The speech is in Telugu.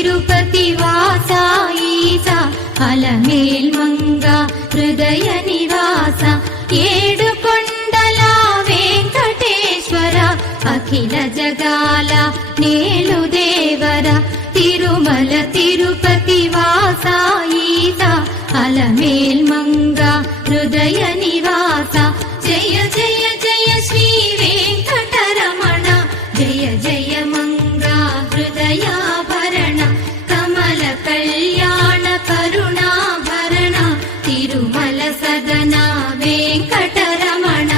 తిరుపతి వాస ఈస అలమేల్మంగ హృదయ నివాస ఏడు కొండల వెంకటేశ్వర అఖిల జగాల నేలు దేవర తిరుమల తిరుపతి వాస ఈస అలమేల్మంగ హృదయ నివాస జయ జయ జయ శ్రీ వెంకటరమణ జయ జయ మంగ హృదయాభరణ కమల కళ్యాణ కరుణాభరణ తిరుమల సదన వెంకటరమణ